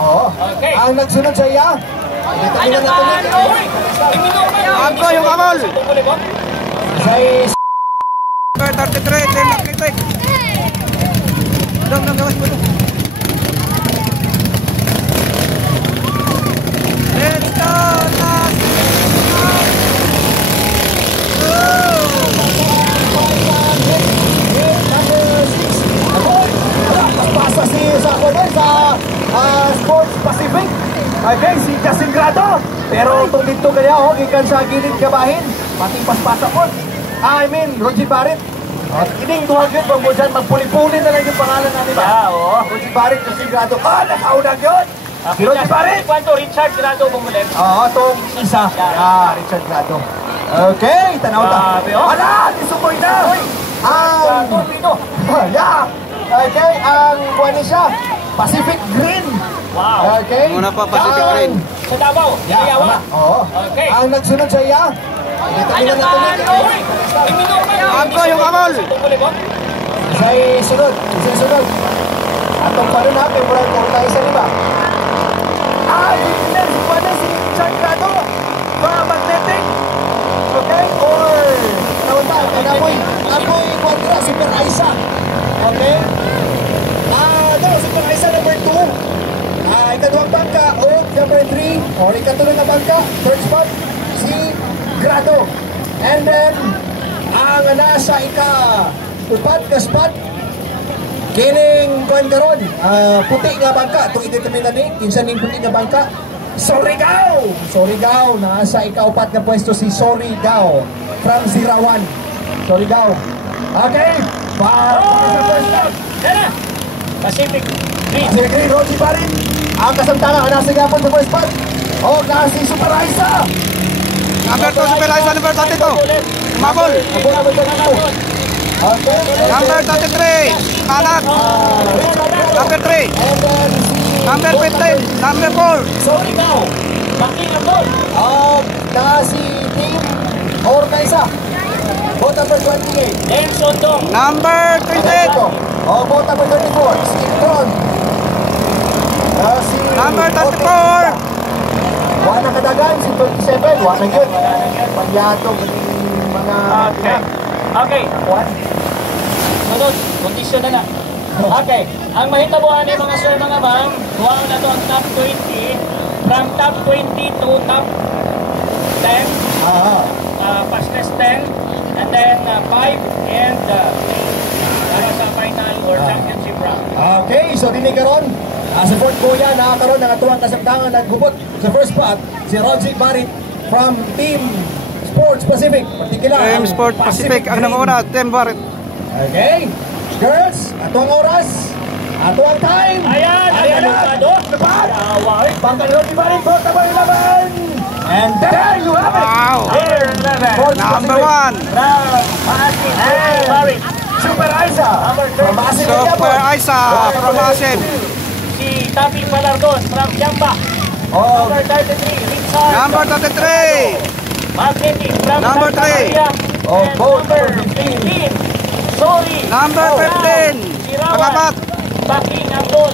Oo. Okay. Ang nagsunod sa iya. Angko yung kamol. Say 33, team nakritik. Dong, gawas mo. Let's go! Pasa si sa Sports Pacific. Okay, si Justin Grado. Pero itong dito kaya, ikan sa gilid kabahin. Pati paspasa po. I mean, Roger Barrett. Ining duwag yun, pag mo dyan, magpuli-puli na lang yung pangalan natin ba? Oo. Roger Barrett, Justin Grado. Nakaunag yun! Si Roger Barrett! Kwanto, Richard Grado bumulit. Oo, itong isa. Richard Grado. Okay, tanaw ta. Wala, isumoy na! Torpedo. Yeah! Okay, ang buwan siya, Pacific Green. Wow. Okay. Muna pa Pacific Green. Sa Davao. Iyawa. Oo. Okay. Ang nagsunod sa iya. Angko yung kamol. Say sunod. Sunod. Atong pa rin natin. Murang kung tayo sa liba. Hindi si Juana si Changrado. Mga magnetic. Okay. Or naunta. Apoy Quadra. Super Aisa. Okay. Super Aisa number 2. Ikaduang bangka, number 3, or ikatulong na bangka, third spot, si Grado. And then, ang nasa ika-upat na spot, kining kuhan karon, puti nga bangka, itong i-determine ni, kinsan ning puti nga bangka, Surigao, nasa ika-upat na pwesto si Surigao, from Zirawan, Surigao. Okay, Pacific Green. Roger Barrett. Ang kasamtangan, nasa gapon sa first spot. Si Super Aisa. Number 2, Super Aisa, number 32. Mabol. Number 33, Manat. Number 3. Number 15, number 4. Surigao. Baking ang ball. Si Team Ornaisa. Vote number 28. Nelson Dong. Number 28. Vote number 34. Steve Tron. Number 34. Wala na kadagan, si 27. Wala na yun. Palyatong mga... Okay. Sunod. Kondisyon na. Okay. Ang mahitabuhan ni mga sir, mga ma'am, huwag na ito ang top 20. From top 20 to top 10. Fastest 10. And then 5 and para sa final or championship round. Okay, so dinig karon. Sa fourth kuya, nakakaroon ng atuang kasamtangan nagbubot sa first spot, si Roger Barrett from Team Sports Pacific. Team Sports Pacific ang namuna, Team Barrett. Okay, girls, atuang oras, atuang time. Ayan na. Dapat. Bangka ni Roger Barrett, vote number 11. And there you have it. Wow. Number 1. Super Aisa. Super Aisa from Asin. Si Tapi Palardon from Jamba. Number 33, Richard. Number 33. Magnetic from Number 3. And number 15, Sorry. Number 15. Sirawan. Pangapat. Baking ang ball.